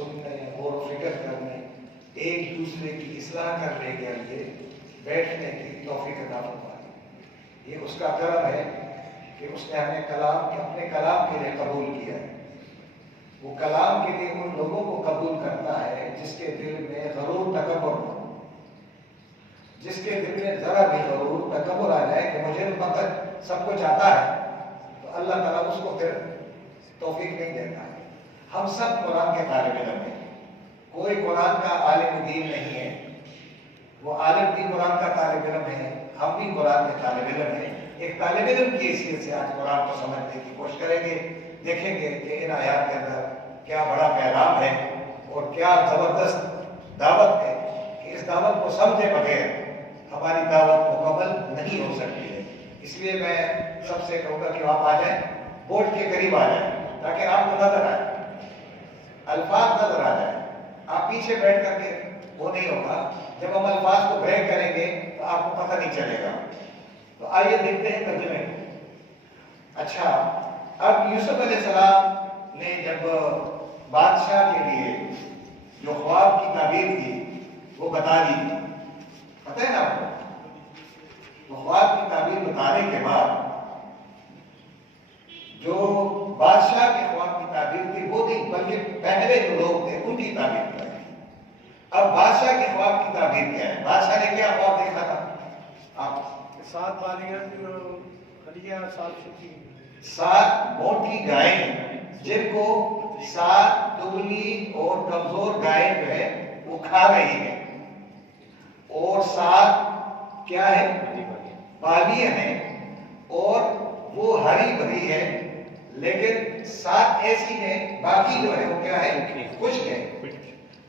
سننے، غور و فکر کرنے، ایک دوسرے کی اصلاح کرنے کے لیے بیٹھنے کی توفیق عطا فرمائے۔ یہ اس کا کرم ہے کہ اس نے ہمیں اپنے کلام کے لیے قبول کیا ہے۔ وہ کلام کے لیے ان لوگوں کو قبول کرتا ہے جس کے دل میں غرور تکبر ہو، جس کے دل میں ذرا بھی غرور تکبر آ جائے کہ مجھے فقط سب کچھ آتا ہے، تو اللہ تعالیٰ اس کو پھر توفیق نہیں دیتا ہے۔ ہم سب قرآن کے طالب علم ہیں، کوئی قرآن کا عالم دین نہیں ہے۔ وہ عالم بھی قرآن کا طالب علم ہے، ہم بھی قرآن کے طالب علم ہیں۔ ایک طالب علم کی حیثیت سے آج قرآن کو سمجھنے کی کوشش کریں گے، دیکھیں گے کہ ان آیات کے اندر کیا بڑا پیغام ہے اور کیا زبردست دعوت ہے کہ اس دعوت کو سمجھے بغیر ہماری دعوت مکمل نہیں ہو سکتی ہے۔ اس لیے میں سب سے کہوں گا کہ آپ آ جائیں، بورڈ کے قریب آ جائیں تاکہ آپ کو نظر آئے، الفاظ نظر آ جائیں۔ آپ پیچھے بیٹھ کر کے وہ نہیں ہوگا، جب ہم الفاظ کو بریک کریں گے تو آپ کو پتہ نہیں چلے گا۔ تو آئیے دیکھتے ہیں ترجمے کو۔ اچھا، اب یوسف علیہ السلام نے جب بادشاہ کے لیے جو خواب کی تعبیر تھی وہ بتا دی، پتہ ہے نا آپ کو؟ وہ خواب کی تعبیر بتانے کے بعد جو بادشاہ کے خواب کی تعبیر تھی وہ نہیں، بلکہ پہلے جو لوگ تھے ان کی تعبیر تھی۔ اب بادشاہ کے خواب کی تعبیر کیا ہے؟ بادشاہ نے کیا خواب دیکھا تھا؟ آپ 7 بالیاں خلیاں 7 شکی، 7 موٹی گائیں جن کو 7 دبلی اور کمزور گائیں جو ہے وہ کھا رہی ہے، اور 7 کیا ہے؟ بالیاں ہیں، اور وہ ہری بھری ہے، لیکن 7 ایسی ہیں باقی جو ہے وہ کیا ہے؟ خشک ہے۔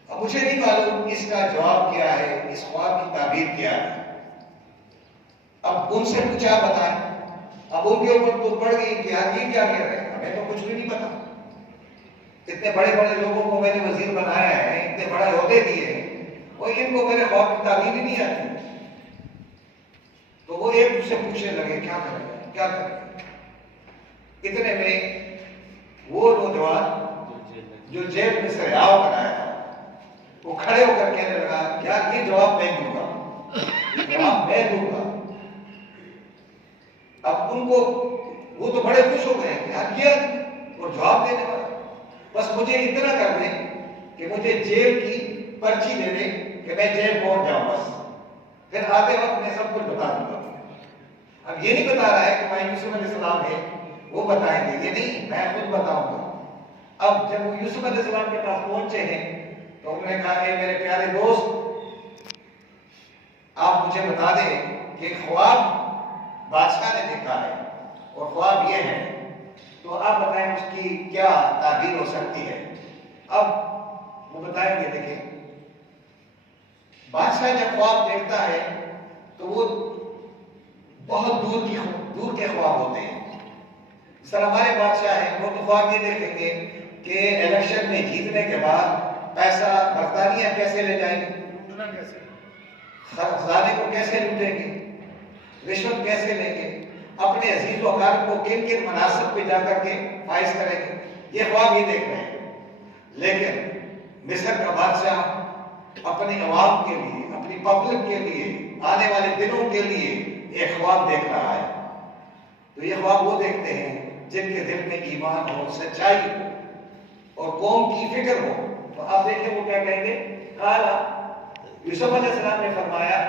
اب مجھے نہیں معلوم اس کا جواب کیا ہے، اس خواب کی تعبیر کیا ہے۔ اب ان سے پوچھا بتائیں، اب ان کے اوپر تو پڑ گئی کہ یار یہ کیا کہہ رہے ہیں، ہمیں تو کچھ بھی نہیں پتا۔ اتنے بڑے بڑے لوگوں کو میں نے وزیر بنایا ہے، اتنے بڑے عہدے دیے ہیں، اور ان کو میرے خواب کی تعبیر ہی نہیں آتی۔ تو وہ ایک دوسرے سے پوچھنے لگے کیا کریں کیا کریں۔ اتنے میں وہ نوجوان جو جیل میں سے رہا بنایا تھا وہ کھڑے ہو کر کہنے لگا یار یہ جواب میں دوں گا، یہ جواب میں دوں گا۔ اب ان کو وہ تو بڑے خوش ہو گئے کہ یار یہ اور جواب دینے والا، بس مجھے اتنا کر دیں کہ مجھے جیل کی پرچی دے دیں کہ میں جیل پہنچ جاؤں، بس پھر آتے وقت میں سب کچھ بتا دوں گا۔ اب یہ نہیں بتا رہا ہے کہ میں یوسف علیہ السلام ہے وہ بتائیں گے، یہ نہیں، میں خود بتاؤں گا۔ اب جب وہ یوسف علیہ السلام کے پاس پہنچے ہیں تو انہوں نے کہا اے میرے پیارے دوست، آپ مجھے بتا دیں کہ خواب بادشاہ نے دیکھا ہے اور خواب یہ ہے، تو آپ بتائیں اس کی کیا تعبیر ہو سکتی ہے۔ اب وہ بتائیں گے، دیکھیں بادشاہ جب خواب دیکھتا ہے تو وہ بہت دور کے خواب ہوتے ہیں۔ سر ہمارے بادشاہ ہیں وہ تو خواب یہ دیکھیں گے کہ الیکشن میں جیتنے کے بعد پیسہ برطانیہ کیسے لے جائیں گے، لوٹنا کیسے، خزانے کو کیسے لوٹیں گے، رشوت کیسے لیں گے، اپنے عزیز و اقارب کو کن کن مناصب پہ جا کر کے فائز کریں گے، یہ خواب ہی دیکھ رہے ہیں۔ لیکن مصر کا بادشاہ اپنے عوام کے لیے، اپنی پبلک کے لیے، آنے والے دنوں کے لیے ایک خواب دیکھ رہا ہے۔ تو یہ خواب وہ دیکھتے ہیں جن کے دل میں ایمان ہو، سچائی ہو اور قوم کی فکر ہو۔ تو آپ دیکھیں وہ کیا کہیں گے، قالا، یوسف علیہ السلام نے فرمایا،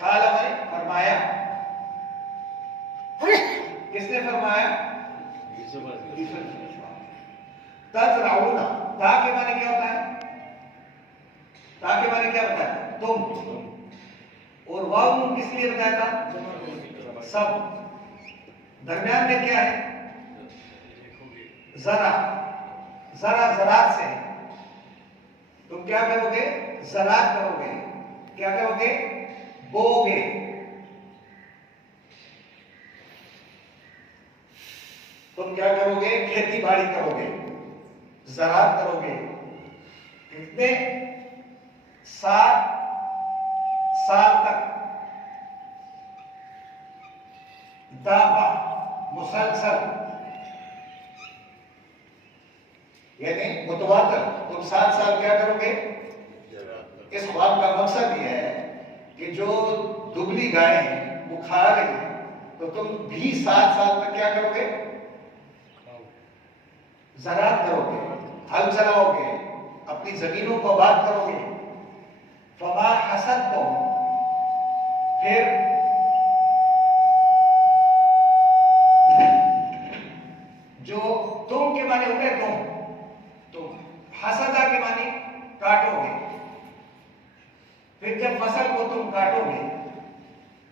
قالا میں فرمایا، کس نے فرمایا؟ یوسف علیہ السلام۔ تزرعون، تا کے معنی کیا ہوتا ہے؟ تا کے معنی کیا ہوتا ہے؟ تم، اور واو کس لیے بتایا تھا؟ سب۔ درمیان میں کیا ہے؟ ذرا، ذرا زراعت سے تم کیا کرو گے؟ زراعت کرو گے۔ کیا کرو گے؟ بو گے۔ تم کیا کرو گے؟ کھیتی باڑی کرو گے، زراعت کرو گے۔ کتنے؟ 7 سال تک، دابا، مسلسل، یعنی متواتر، تم 7 سال کیا کرو گے؟ اس خواب کا مقصد یہ ہے کہ جو دبلی گائے ہیں وہ کھا رہی ہیں، تو تم بھی 7 سال تک کیا کرو گے؟ زراعت کرو گے، ہل چلاؤ گے، اپنی زمینوں کو آباد کرو گے۔ فما حصدتم، پھر جو تم کے معنی ہو گئے تم حسدہ کے معنی کاٹو گے، پھر جب فصل کو تم کاٹو گے،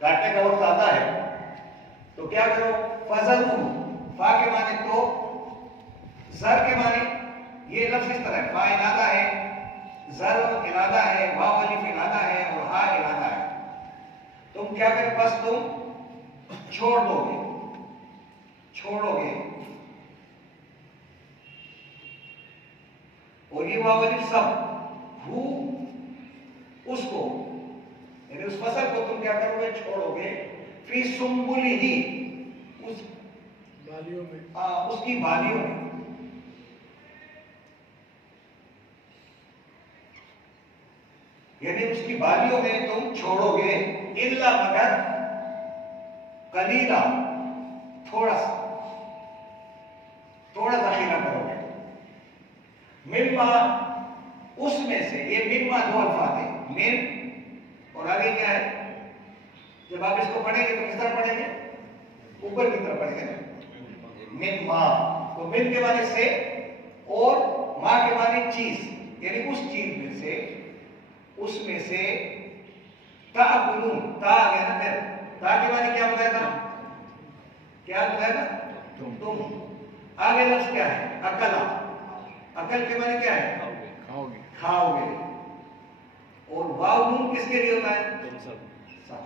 کاٹنے کا وقت آتا ہے تو کیا کرو؟ فَزَرُوهُ، فا کے معنی تو، زر کے معنی یہ لفظ اس طرح ہے، فا ارادہ ہے، زر ارادہ ہے، واو الف ارادہ ہے اور ہا ارادہ ہے۔ تم کیا کرو؟ بس تم چھوڑ دو گے، چھوڑو گے، اور یہ واو الف سب ہو اس کو، یعنی اس فصل کو تم کیا کرو گے؟ چھوڑو گے، فی سنبلہ، اس بالیوں میں، اس کی بالیوں میں، یعنی اس کی بالیوں میں تم چھوڑو گے، الا مگر قلیلا، تھوڑا سا، تھوڑا ذخیرہ کرو گے، مما، اس میں سے، یہ مما دو الفاظ ہیں، من اور آگے کیا ہے؟ جب آپ اس کو پڑھیں گے تو کس طرح پڑھیں گے؟ اوپر کی طرف پڑھیں گے نا، من ما، تو من کے معنی سے اور ما کے معنی چیز، یعنی اس چیز میں سے، اس میں سے تأکلون، تا آگیا نا پھر، تا کے معنی کیا بتایا تھا؟ کیا بتایا تھا؟ تم، آگے لفظ کیا ہے؟ اکلا، اکل کے معنی کیا ہے؟ کھاؤ گے، کھاؤ گے، اور واو نون کس کے لیے ہوتا ہے؟ سب۔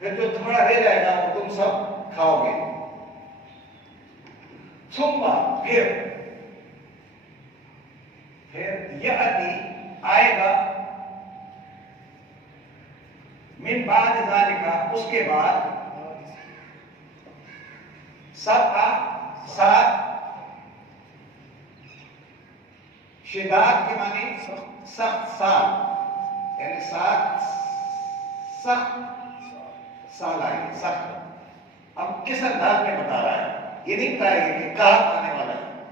پھر جو تھوڑا رہ جائے گا وہ تم سب کھاؤ گے۔ ثم، پھر یأتی، آئے گا، من بعد ذالک، اس کے بعد، سبع، 7، شداد کے معنی سخت سال، یعنی 7 سخت سال آئے گے، سخت۔ اب کس انداز میں بتا رہا ہے؟ یہ نہیں بتائے گا کہ کہاں آنے والا ہے،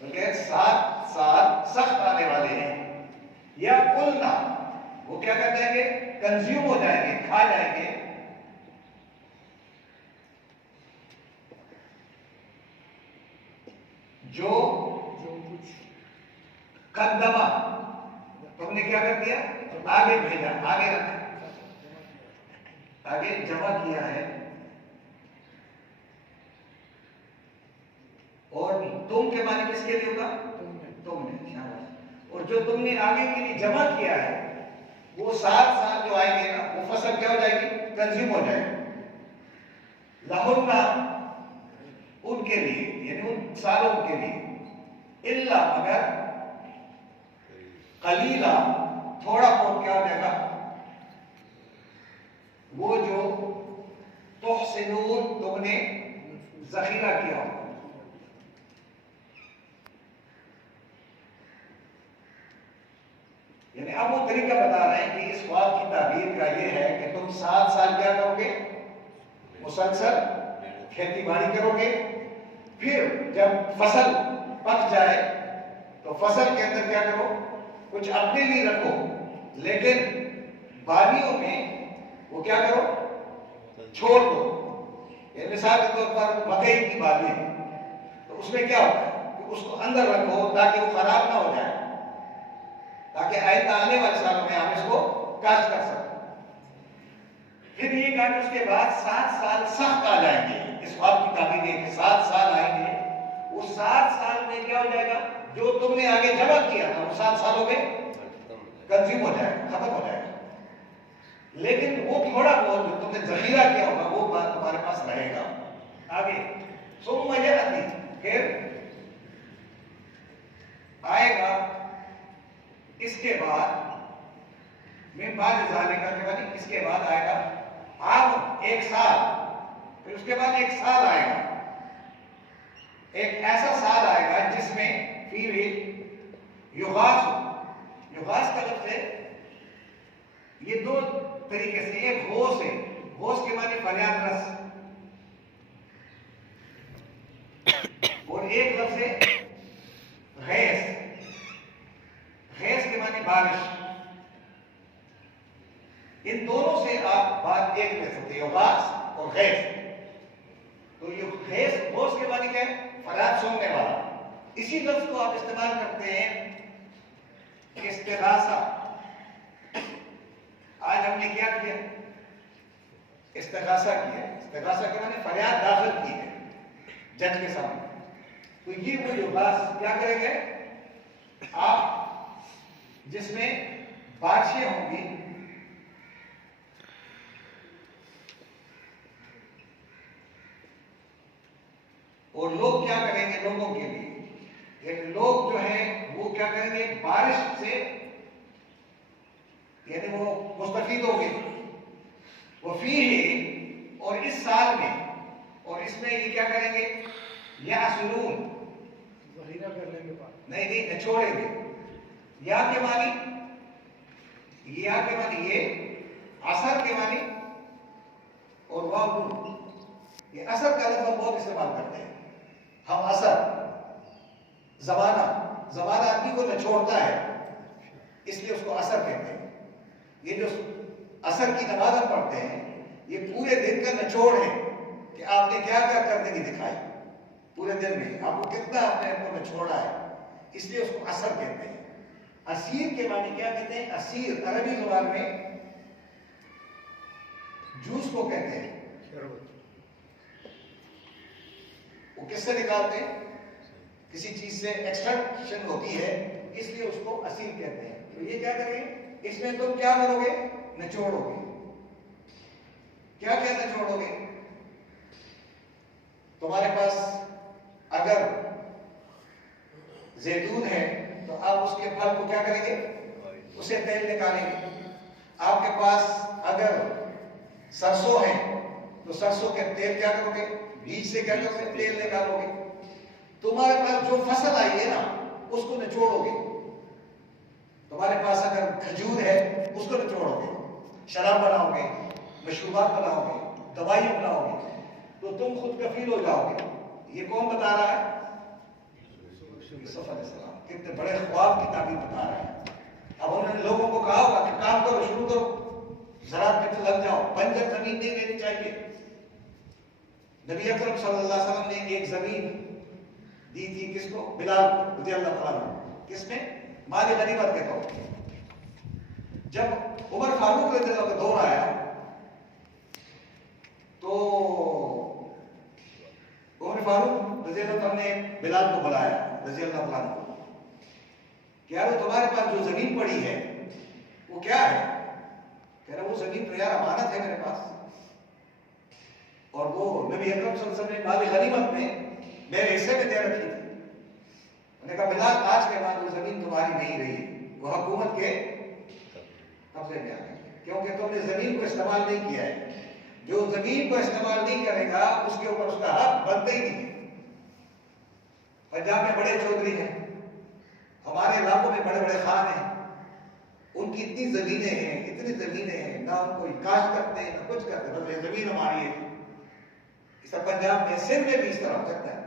بلکہ 7 سال سخت آنے والے ہیں۔ یا قلنا، وہ کیا کر جائیں گے؟ کنزیوم ہو جائیں گے، کھا جائیں گے، جو کچھ قدمہ، تم نے کیا کر دیا؟ آگے بھیجا، آگے رکھا، آگے جمع کیا ہے، اور تم کے معنی کس کے لیے ہوگا؟ تم نے، اور جو تم نے آگے کے لیے جمع کیا ہے وہ 7 سال جو آئیں گے نا، وہ فصل کیا ہو جائے گی؟ کنزیوم ہو جائے گی۔ لہن، ان کے لیے، یعنی ان سالوں کے لیے، الا مگر، قلیلا، تھوڑا بہت کیا ہو جائے گا؟ وہ جو تحسنون، تم نے ذخیرہ کیا ہو۔ یعنی اب وہ طریقہ بتا رہے ہیں کہ اس خواب کی تعبیر کا یہ ہے کہ تم 7 سال کیا کرو گے؟ مسلسل کھیتی باڑی کرو گے، پھر جب فصل پک جائے تو فصل کے اندر کیا کرو؟ کچھ اپنے لیے رکھو، لیکن بالیوں میں وہ کیا کرو؟ چھوڑ دو۔ یعنی مثال کے طور پر مکئی کی بالی ہے تو اس میں کیا ہوتا ہے کہ اس کو اندر رکھو تاکہ وہ خراب نہ ہو جائے، تاکہ آئندہ آنے والے سالوں میں ہم اس کو کاشت کر سکیں۔ پھر یہ کہا کہ اس کے بعد 7 سال سخت آ جائیں گے۔ اس خواب کی تعبیر ہے کہ 7 سال آئیں گے، وہ 7 سال میں کیا ہو جائے گا؟ جو تم نے آگے جمع کیا تھا وہ 7 سالوں میں کنزیوم ہو جائے گا، ختم ہو جائے گا، لیکن وہ تھوڑا بہت جو تم نے ذخیرہ کیا ہوگا وہ بات تمہارے پاس رہے گا۔ آگے ثم یأتی، پھر آئے گا، اس کے بعد، میں بعد ذالک کے بعد، اس کے بعد آئے گا عام، 1 سال، پھر اس کے بعد 1 سال آئے گا، ایک ایسا سال آئے گا جس میں یغاث کا لفظ ہے، یہ دو طریقے سے، ایک غوث ہے، غوث کے معنی فریاد رس، اور ایک لفظ ہے غیث، غیث کے معنی بارش۔ ان دونوں سے آپ بات ایک لے سکتے ہیں، یغاث اور غیث۔ تو یہ غیث، غوث کے معنی کیا ہے؟ فریاد سننے والا۔ اسی لفظ کو آپ استعمال کرتے ہیں استغاثہ۔ آج ہم نے کیا کیا؟ استغاثہ کیا۔ استغاثہ کے معنی فریاد داخل کی ہے جج کے سامنے۔ تو یہ وہ یغاث کیا کریں گے آپ، جس میں بارشیں ہوں گی، اور لوگ کیا کریں گے؟ لوگوں کے لیے یعنی لوگ جو ہیں وہ کیا کریں گے؟ بارش سے یعنی وہ مستفید ہوں گے۔ وہ فیہ، اور اس سال میں، اور اس میں یہ کیا کریں گے؟ یعصرون، ذخیرہ کر لیں گے پانی، نہیں نچوڑیں گے۔ یا کے معنی، یا کے معنی یہ، عصر کے معنی، اور واو، یہ عصر کا لفظ بہت استعمال کرتے ہیں ہم۔ عصر زمانہ آدمی کو نچوڑتا ہے، اس لیے اس کو عصر کہتے ہیں۔ یہ جو عصر کی نماز ہم پڑھتے ہیں، یہ پورے دن کا نچوڑ ہے کہ آپ نے کیا کیا کرنے کی دکھائی پورے دن میں، آپ کو کتنا اپنے کو نچوڑا ہے، اس لیے اس کو عصر کہتے ہیں۔ اسیر کے معنی کیا کہتے ہیں؟ اسیر عربی زبان میں جوس کو کہتے ہیں۔ وہ کس سے نکالتے ہیں؟ کسی چیز سے ایکسٹریکشن ہوتی ہے، اس لیے اس کو اسیر کہتے ہیں۔ تو یہ کیا کریں گے؟ اس میں تم کیا کرو گے؟ نچوڑو گے۔ کیا کیا نچوڑو گے؟ تمہارے پاس اگر زیتون ہے تو آپ اس کے پھل کو کیا کریں گے؟ اسے تیل نکالیں گے۔ آپ کے پاس اگر سرسوں ہے تو سرسوں کے تیل کیا کرو گے؟ بیج سے کیا کرو گے؟ تیل نکالو گے۔ تمہارے پاس جو فصل آئی ہے نا، اس کو نچوڑو گے۔ تمہارے پاس اگر کھجور ہے، اس کو نچوڑو گے۔ شراب بناؤ گے، مشروبات بناؤ گے، دوائیاں بناؤ گے، تو تم خود کفیل ہو جاؤ گے۔ یہ کون بتا رہا ہے؟ یوسف علیہ السلام۔ کتنے بڑے خواب کی تعبیر بتا رہے ہیں۔ اب انہوں نے لوگوں کو کہا ہوگا کہ کام کرو، شروع کرو، زراعت پہ لگ جاؤ، بنجر زمین نہیں لینی چاہیے۔ نبی اکرم صلی اللہ علیہ وسلم نے ایک زمین دی تھی کس کو؟ بلال رضی اللہ تعالیٰ عنہ۔ کس میں؟ مال غنیمت کے طور پہ۔ جب عمر فاروق رضی اللہ کا دور آیا تو عمر فاروق رضی اللہ تعالیٰ نے بلال کو بلایا رضی اللہ تعالیٰ عنہ کہ یار تمہارے پاس جو زمین پڑی ہے وہ کیا ہے؟ کہہ رہا وہ زمین تو یار امانت ہے میرے پاس، اور وہ نبی اکرم صلی اللہ علیہ وسلم نے مال غنیمت میں میرے حصے میں دے رکھی تھی۔ انہوں نے کہا بلال آج کے بعد وہ زمین تمہاری نہیں رہی، وہ حکومت کے قبضے میں آ گئی، کیونکہ تم نے زمین کو استعمال نہیں کیا ہے۔ جو زمین کو استعمال نہیں کرے گا اس کے اوپر اس کا حق بنتا ہی نہیں ہے۔ پنجاب میں بڑے چودھری ہیں، ہمارے علاقوں میں بڑے بڑے خان ہیں، ان کی اتنی زمینیں ہیں، نہ ان کو کاشت کرتے ہیں نہ کچھ کرتے، بس یہ زمین ہماری ہے۔ اس پنجاب میں، سندھ میں بھی اس طرح ہو سکتا ہے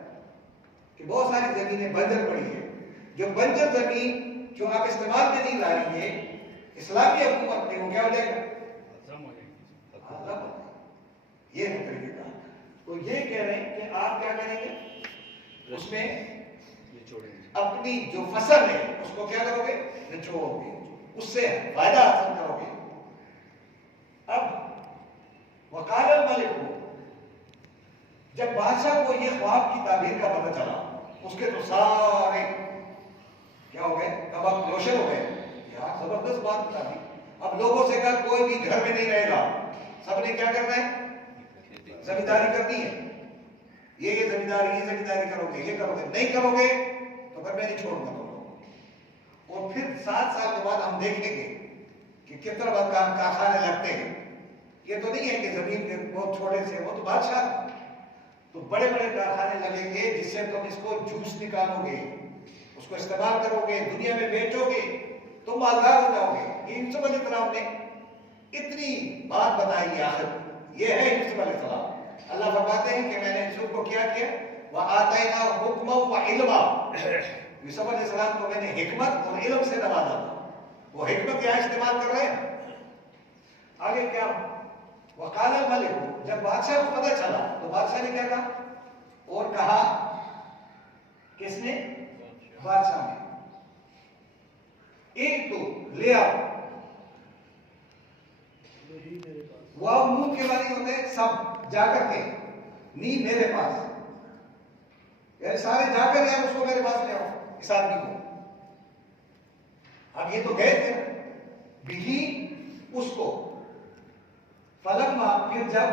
کہ بہت ساری زمینیں بنجر پڑی ہیں۔ جو بنجر زمین جو آپ استعمال میں نہیں لائیں گے اسلامی حکومت میں، وہ کیا ہو جائے گا؟ یہ طریقہ کا۔ تو یہ کہہ رہے ہیں کہ آپ کیا کریں گے؟ اس میں اپنی جو فصل ہے اس کو کیا کرو گے؟ نچوڑو گے، اس سے فائدہ حاصل کرو گے۔ اب وقال الملک کو، جب بادشاہ کو یہ خواب کی تعبیر کا پتہ چلا، اس کے تو سارے کیا ہو گئے؟ کباب روشن ہو گئے، یار زبردست بات بتا دی۔ اب لوگوں سے کہا کوئی بھی گھر میں نہیں رہے گا، سب نے کیا کرنا ہے؟ زمینداری کرنی ہے۔ یہ زمینداری کرو گے، یہ کرو گے، نہیں کرو گے تو پھر میں نہیں چھوڑوں گا تم لوگ۔ اور پھر 7 سال کے بعد ہم دیکھیں گے کہ کتنا بار کارخانے لگتے ہیں۔ یہ تو نہیں ہے کہ زمین کے بہت چھوٹے سے، وہ تو بادشاہ تو بڑے بڑے کارخانے لگیں گے جس سے تم اس کو جوس نکالو گے، اس کو استعمال کرو گے، دنیا میں بیچو گے، تم مالدار ہو جاؤ گے. یوسف علیہ السلام نے اتنی بات بتائی. آخر یہ ہے یوسف علیہ السلام. اللہ فرماتے ہیں کہ میں نے یوسف کو کیا کیا؟ وَآتَيْنَا حُکْمًا وَعِلْمًا. یوسف علیہ السلام کو میں نے حکمت اور علم سے نوازا تھا. وہ حکمت یہاں استعمال کر رہے ہیں. آگے کیا؟ وقال الملک. جب بادشاہ کو پتہ چلا تو بادشاہ نے کیا کہا؟ اور کہا کس نے؟ بادشاہ نے. ایک تو لے آؤ. واو نون کے معنی ہوتے ہیں سب، جا کر کے. نی میرے پاس، یعنی سارے جا کر لے آؤ اس کو میرے پاس لے آؤ، اس آدمی کو. اب یہ تو گئے تھے بھی اس کو. فلما پھر جب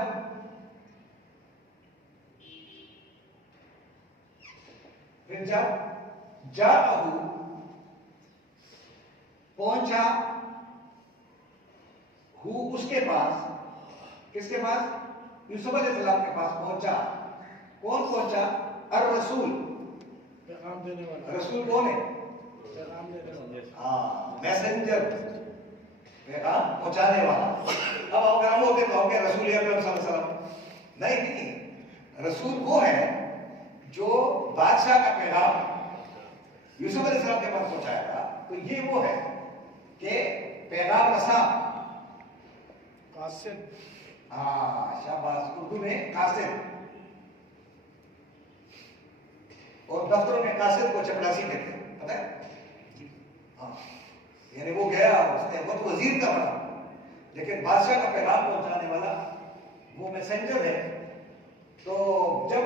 جاءہ پہنچا ہو اس کے پاس. کس کے پاس؟ یوسف علیہ السلام کے پاس پہنچا. کون پہنچا؟ الرسول. پیغام دینے والا. رسول کون ہے؟ پیغام دینے والا. ہاں، میسنجر، پیغام پہنچانے والا. اب اگر ہم ہوتے تو ہم کہ رسول اکرم صلی اللہ علیہ وسلم. نہیں، رسول وہ ہے جو بادشاہ کا پیغام یوسف علیہ السلام کے پاس پہنچایا تھا. تو یہ وہ ہے کہ پیغام رساں. قاصد. ہاں شاباش. اردو میں قاصد، اور دفتروں میں قاصد کو چپڑاسی کہتے ہیں، پتہ ہے؟ ہاں، یعنی وہ گیا، اس نے وہ وزیر کا بنا، لیکن بادشاہ کا پیغام پہنچانے والا وہ میسنجر ہے. تو جب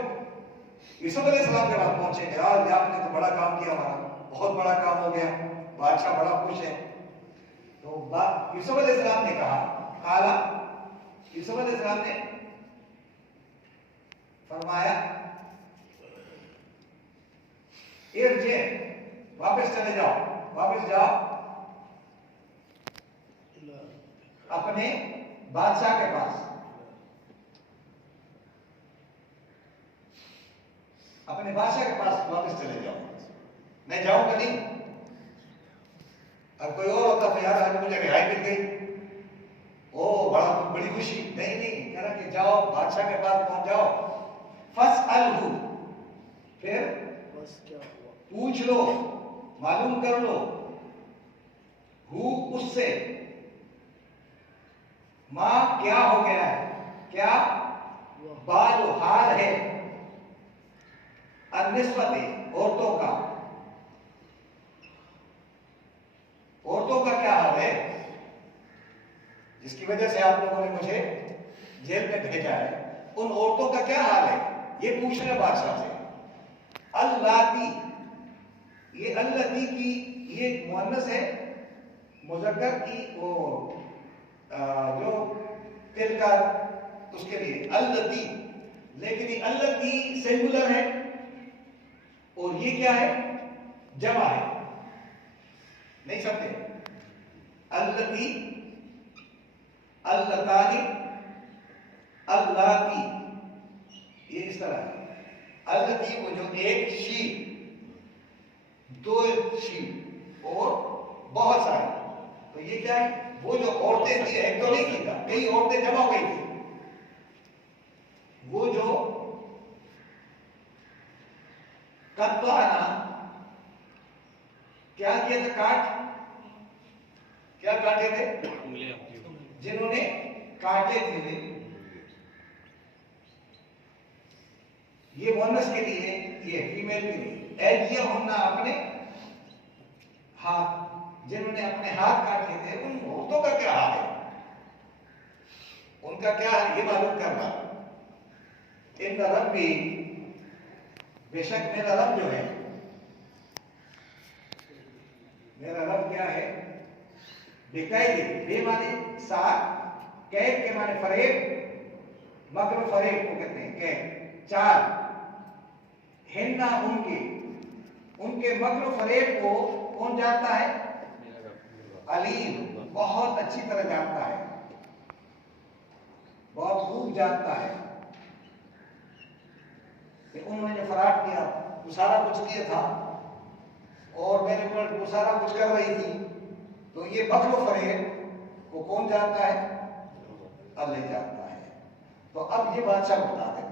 یوسف علیہ السلام کے پاس پہنچے کہ آج آپ نے تو بڑا کام کیا، ہمارا بہت بڑا کام ہو گیا، بادشاہ بڑا خوش ہے. تو یوسف علیہ السلام نے کہا، قالا، یوسف علیہ السلام نے فرمایا، ارجع، واپس چلے جاؤ، واپس جاؤ اپنے بادشاہ کے پاس. اپنے بادشاہ کے پاس واپس چلے جاؤ. میں جاؤں گا نہیں. اب کوئی اور ہوتا تو یار آج مجھے رہائی مل گئی، او بڑی خوشی. نہیں، کہہ رہا کہ جاؤ بادشاہ کے پاس پہنچ جاؤ. فاسألہ، پھر پوچھ لو، معلوم کر لو، ہو اس سے، ماں کیا ہو گیا ہے، کیا بال و حال ہے، النسوت عورتوں کا، عورتوں کا کیا حال ہے، جس کی وجہ سے آپ لوگوں نے مجھے جیل میں بھیجا ہے. ان عورتوں کا کیا حال ہے یہ پوچھ رہے بادشاہ سے. اللاتی، یہ اللاتی کی یہ مؤنث ہے، مذکر کی وہ جو تل کا اس کے لیے اللاتی، لیکن یہ اللاتی سنگولر ہے اور یہ کیا ہے؟ جمع ہے. نہیں سمجھے؟ اللاتی، اللتانی، اللاتی، یہ اس طرح ہے. اللاتی وہ جو ایک شی، دو شی اور بہت سارے. تو یہ کیا ہے؟ وہ جو عورتیں تھی، ایک تو نہیں کی تھا، کئی عورتیں جمع ہو گئی تھی. وہ جو قطعنا، کیا کیا تھا؟ کیا کاٹے تھے؟ جنہوں نے کاٹے تھے. یہ مؤنث کے لیے، یہ فیمیل کے لیے. ایدیا ہونا اپنے ہاتھ، جنہوں نے اپنے ہاتھ کاٹے تھے، ان عورتوں کا کیا حال ہے، ان کا کیا ہے یہ معلوم کرنا. ان ربی، بے شک میرا رب جو ہے، میرا رب کیا ہے؟ بقید، بے معنی ساتھ، قید کے معنی فریب، مکر و فریب کو کہتے ہیں قید، چال. ہننا، ان کے مکر و فریب کو کون جانتا ہے؟ علیم، بہت اچھی طرح جانتا ہے، بہت خوب جانتا ہے کہ انہوں نے جو فراڈ کیا وہ سارا کچھ کیا تھا سارا کچھ کر رہی تھی، تو یہ مکر و فریب کو کون جانتا ہے؟ اللہ جانتا ہے۔ تو اب یہ بادشاہ بتا دے،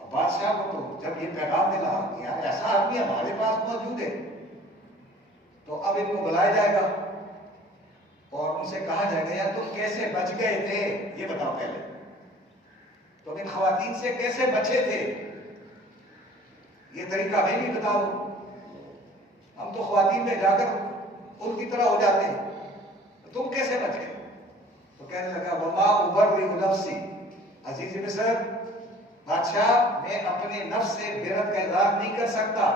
اب بادشاہ کو تو جب یہ پیغام ملا کہ یار ایسا آدمی ہمارے پاس موجود ہے، تو اب ان کو بلایا جائے گا اور ان سے کہا جائے گا یار تم کیسے بچ گئے تھے یہ بتاؤ پہلے، تم ان خواتین سے کیسے بچے تھے یہ طریقہ ہمیں بھی بتا دو، ہم تو خواتین میں جا کر ان کی طرح ہو جاتے ہیں، تم کیسے بچے؟ تو کہنے لگا وما ابرئ نفسی، عزیز مصر بادشاہ میں اپنے نفس سے بیرت کا اظہار نہیں کر سکتا،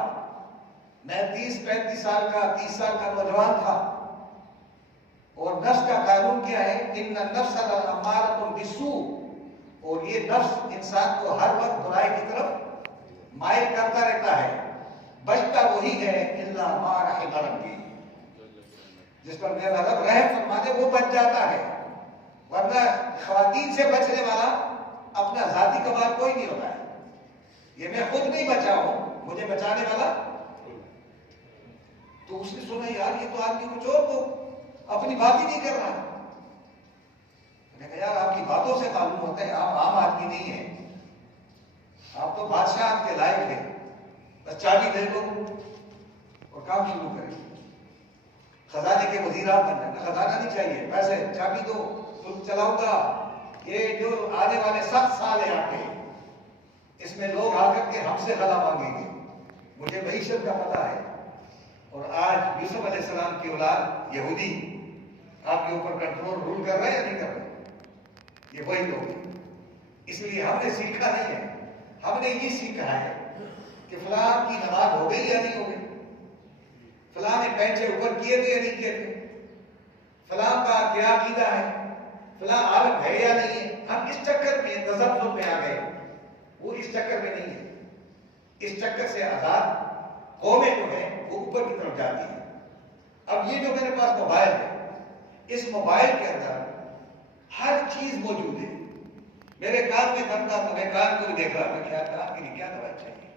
میں 30-35 سال کا 30 سال کا نوجوان تھا، اور نفس کا قانون کیا ہے؟ ان النفس لامارۃ بالسوء، اور یہ نفس انسان کو ہر وقت برائی کی طرف مائل کرتا رہتا ہے، بچتا وہی ہے الا ما رحم ربی، جس پر میرا رب رحم فرما دے وہ بچ جاتا ہے، ورنہ خواتین سے بچنے والا اپنا ذاتی کمال کوئی نہیں ہوتا ہے، یہ میں خود نہیں بچا ہوں، مجھے بچانے والا۔ تو اس نے سنا یار یہ تو آدمی کچھ اور کو اپنی بات ہی نہیں کر رہا، میں نے کہا یار آپ کی باتوں سے معلوم ہوتا ہے آپ عام آدمی نہیں ہیں، آپ تو بادشاہ کے لائق ہیں، بس چابی دے دو اور کام شروع کریں، خزانے کے وزیر آپ بن جائیں، خزانہ نہیں چاہیے، پیسے چابی دو ملک چلاؤں گا۔ یہ جو آنے والے 7 سال ہیں آپ کے، اس میں لوگ آ کر کے ہم سے غلہ مانگیں گے، مجھے معیشت کا پتہ ہے، اور آج یوسف علیہ السلام کی اولاد یہودی آپ کے اوپر کنٹرول رول کر رہے ہیں یا نہیں کر رہے؟ یہ وہی لوگ ہیں، اس لیے ہم نے سیکھا نہیں ہے، ہم نے یہ سیکھا ہے کہ فلاں کی نماز ہو گئی یا نہیں ہو گئی، فلاں نے پینچے اوپر کیے تھے یا نہیں کیے تھے، فلاں کا کیا عقیدہ ہے، فلاں عالم ہے یا نہیں ہے، ہم اس چکر میں تذبذب میں آ گئے، وہ اس چکر میں نہیں ہے، اس چکر سے آزاد قومیں جو ہیں وہ اوپر کی طرف جاتی ہیں۔ اب یہ جو میرے پاس موبائل ہے، اس موبائل کے اندر ہر چیز موجود ہے، میرے کان میں درد تھا تو میں کان کو بھی دیکھ رہا تھا، کیا کان کے لیے کیا دوائی چاہیے،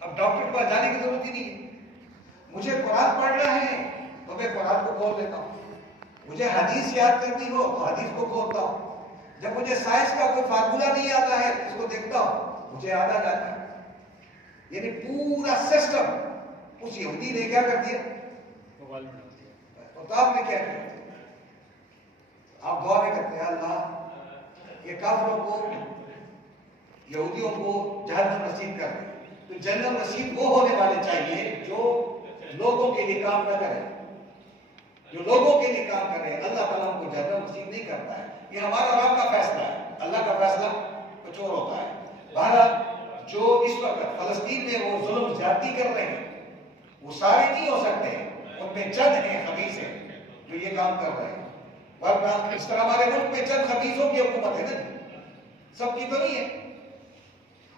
اب ڈاکٹر کے پاس جانے کی ضرورت ہی نہیں ہے، مجھے قرآن پڑھنا ہے تو میں قرآن کو کھول لیتا ہوں، مجھے حدیث یاد کرنی ہو تو حدیث کو کھولتا ہوں، جب مجھے سائنس کا کوئی فارمولا نہیں آتا ہے اس کو دیکھتا ہوں مجھے آتا جاتا ہے، یعنی پورا سسٹم اس یہودی نے کیا کر دیا، اور آپ نے کیا کیا؟ آپ دعا میں کرتے ہیں اللہ یہ کافروں کو یہودیوں کو جہنم نصیب کر دے، تو جنت نصیب وہ ہونے والے چاہیے جو لوگوں کے لیے کام نہ کرے، جو لوگوں کے لیے کام کرے، اللہ تعالیٰ ان کو جنت نصیب نہیں کرتا ہے، یہ ہمارا رب کا فیصلہ ہے، اللہ کا فیصلہ کچھ اور ہوتا ہے۔ بہرحال جو اس وقت فلسطین میں وہ ظلم زیادتی کر رہے ہیں وہ سارے نہیں ہو سکتے، ان میں چند ہیں خبیث ہیں جو یہ کام کر رہے ہیں، ورنہ اس طرح ہمارے ملک میں چند خبیثوں کی حکومت ہے نا، سب کی تو نہیں ہے،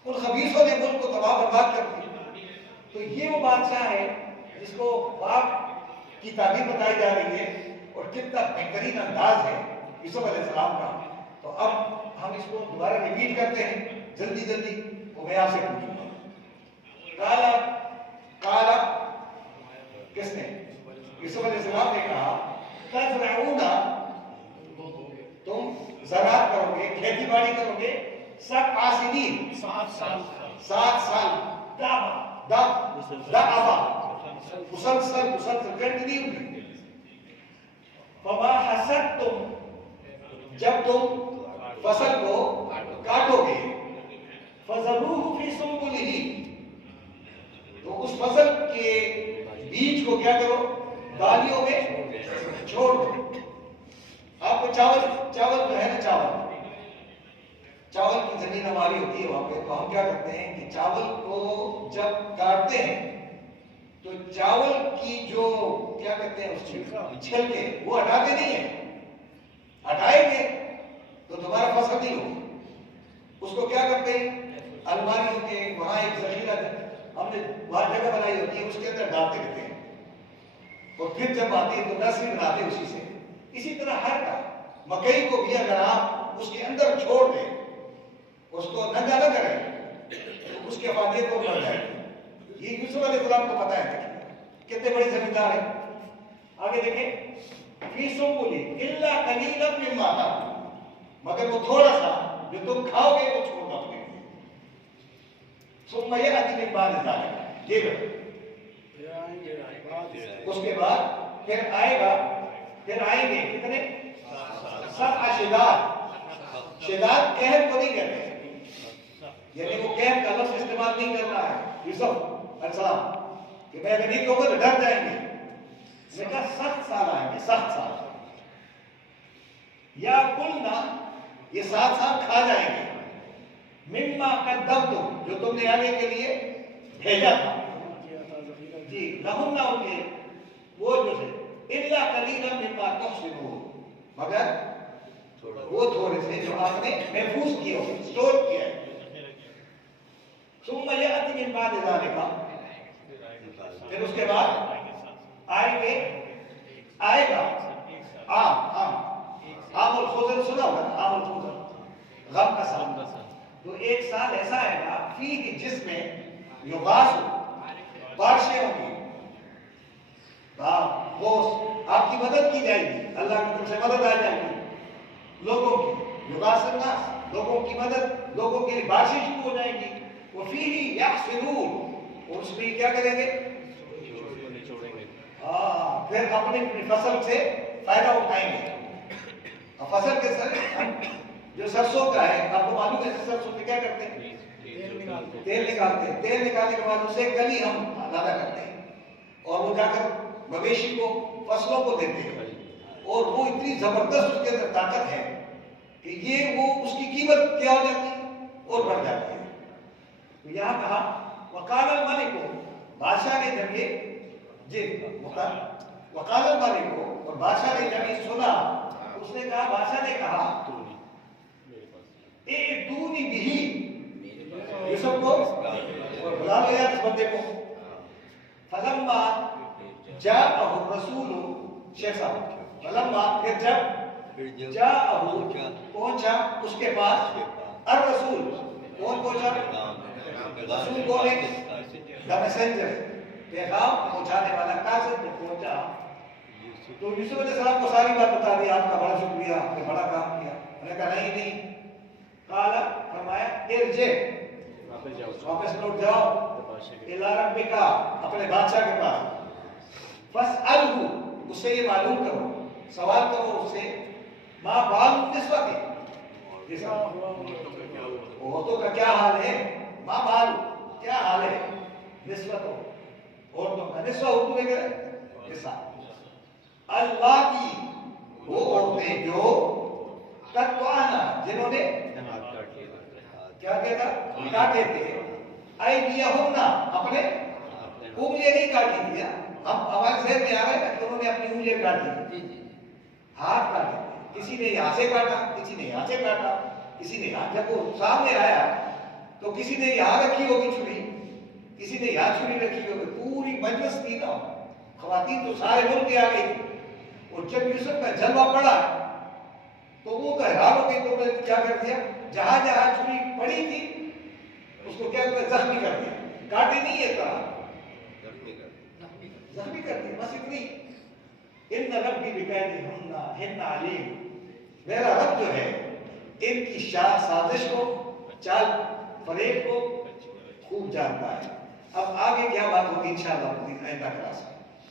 ان خبیثوں نے ملک کو تباہ برباد کر دیا۔ تو یہ وہ بادشاہ ہے جس کو باپ کی تعبیر بتائی جا رہی ہے، اور کتنا بہترین انداز ہے یوسف علیہ السلام کا۔ تو اب ہم اس کو دوبارہ ریپیٹ کرتے ہیں جلدی جلدی، وہ میں آپ سے پوچھوں گا، کالا کالا کس نے؟ یوسف علیہ السلام نے کہا تزرعون، تم زراعت کرو گے، کھیتی باڑی کرو گے، 7 سنین، 7 سال، مسلسل کنٹینیولی، فما حصدتم، جب تم فصل کو کاٹو گے، فذروہ فی سنبلہ، تو اس فصل کے بیج کو کیا کرو، دالیوں میں چھوڑ دو۔ آپ کو چاول جو ہے نا، چاول کی زمین ہماری ہوتی ہے وہاں پہ، تو ہم کیا کرتے ہیں کہ چاول کو جب کاٹتے ہیں تو چاول کی جو کیا کہتے ہیں اس چھلکے وہ ہٹاتے نہیں ہیں، ہٹائیں گے تو دوبارہ فصل نہیں ہوگی، اس کو کیا کرتے ہیں الماریوں کے وہاں ایک ذخیرہ ہم نے وہاں جگہ بنائی ہوتی ہے، اس کے اندر ڈالتے رہتے ہیں، اور پھر جب آتی ہے تو نسل بناتے اسی سے۔ اسی طرح ہر کا مکئی کو بھی اگر آپ اس کے اندر چھوڑ دیں، اس کو ننگا نہ کریں تو اس کے افادیت کو بڑھ جائے گی۔ یہ یوسف علیہ السلام کو پتہ ہے، کتنے بڑے زمیندار ہیں، آگے دیکھیں فی سنبلی الا قلیلا مما تاکلون، مگر وہ تھوڑا سا جو تم کھاؤ گے وہ چھوڑ دو اپنے لیے. ثم یأتی من بعد ذلک، یہ لو اس کے بعد پھر آئے گا، پھر آئیں گے کتنے؟ 7 شداد. شداد قہر کو نہیں کہتے ہیں، یعنی وہ قہر کا لفظ استعمال نہیں کرنا ہے یوسف السلام کہ میں اگر نہیں کہوں گا تو ڈر جائیں گے. میں کہا 7 سال آئیں گے، 7 سال. یا کلنا، یہ 7 سال کھا جائیں گے. مما قدمتم، جو تم نے آگے کے لیے بھیجا تھا. جی لہن ان کے وہ جو ہے الا قلیلا مما تحسنون، مگر وہ تھوڑے سے جو آپ نے محفوظ کیے ہو، اسٹور کیا ہے. ثم یأتی من بعد ذلک، پھر اس کے بعد آئیں گے، آئے گا عام الخضر، سنا ہوگا عام الخضر، غم کا سال. تو ایک سال ایسا آئے گا فی جس میں یغاث، بارشیں ہوں گی، غوث، آپ کی مدد کی جائے گی، اللہ کی طرف سے مدد آ جائے گی لوگوں کی. یغاث الناس، لوگوں کی مدد، لوگوں کے لیے بارشیں شروع ہو جائیں گی. وفیہ یحصدون، اور اس میں کیا کریں گے؟ پھر اپنی فصل سے فائدہ اٹھائیں گے. فصل کے سر جو سرسوں کا ہے، آپ کو معلوم ہے سرسوں سے کیا کرتے ہیں؟ تیل نکالتے ہیں. تیل نکالنے کے بعد اسے گلی ہم زیادہ کرتے ہیں اور وہ جا کر مویشی کو، فصلوں کو دیتے ہیں، اور وہ اتنی زبردست اس کے اندر طاقت ہے کہ یہ وہ اس کی قیمت کیا ہو جاتی ہے اور بڑھ جاتی ہے. تو یہاں کہا وقال الملک، بادشاہ نے جب یہ وقال الملک، اور بادشاہ نے جب یہ سنا، اس نے کہا، بادشاہ نے کہا ائتونی بہ، یوسف کو بلا لو یا اس بندے کو. فلما جاءہ الرسول، شیخ صاحب، فلما، پھر جب جاءہ پہنچا اس کے پاس، الرسول، کون پہنچا؟ رسول کون ہے؟ دا میسنجر، پیغام پہنچانے والا. کاسد جب پہنچا تو یوسف علیہ السلام کو ساری بات بتا دی، آپ کا بڑا شکریہ، آپ نے بڑا کام کیا. میں نے کہا نہیں. قال، فرمایا ارجع، واپس لوٹ جاؤ، الی ربک، اپنے بادشاہ کے پاس. فاسألہ، اس سے یہ معلوم کرو، سوال کرو اس سے، ما بال النسوۃ، عورتوں کا کیا حال ہے؟ ما بال، کیا حال ہے؟ نسوۃ، عورتوں کا. نسوہ اردو میں کیا ہے؟ نساء. اللہ کی، وہ عورتیں جو قطعنا، جنہوں نے کیا کہتا؟ کاٹے تھے. ایدیہن، اپنے انگلیاں نہیں کاٹی تھی. ہم ہمارے ذہن میں آ رہا ہے کہ انہوں نے اپنی انگلیاں کاٹی، ہاتھ کاٹے. کسی نے یہاں سے کاٹا، کسی نے یہاں سے کاٹا، کسی نے یہاں. جب وہ سامنے آیا تو کسی نے یہاں رکھی ہوگی چھری، کسی نے یہاں چھری رکھی ہوگی. پوری مجلس تھی نا، خواتین تو سارے ملک کے آ گئی تھی. اور جب یوسف کا جلوہ پڑا تو وہ تو حیران ہو گئی. تو انہوں نے کیا کر دیا؟ جہاں جہاں چھری پڑی تھی اس کو کیا کرتے؟ زخمی کر دیا. کاٹی نہیں ہے طرح، زخمی کر دیا. بس اتنی. ان ربی بکیدہن علیم، میرا رب جو ہے ان کی سازش کو، چال فریب کو خوب جانتا ہے. اب آگے کیا بات ہوگی انشاءاللہ آئندہ کلاس میں.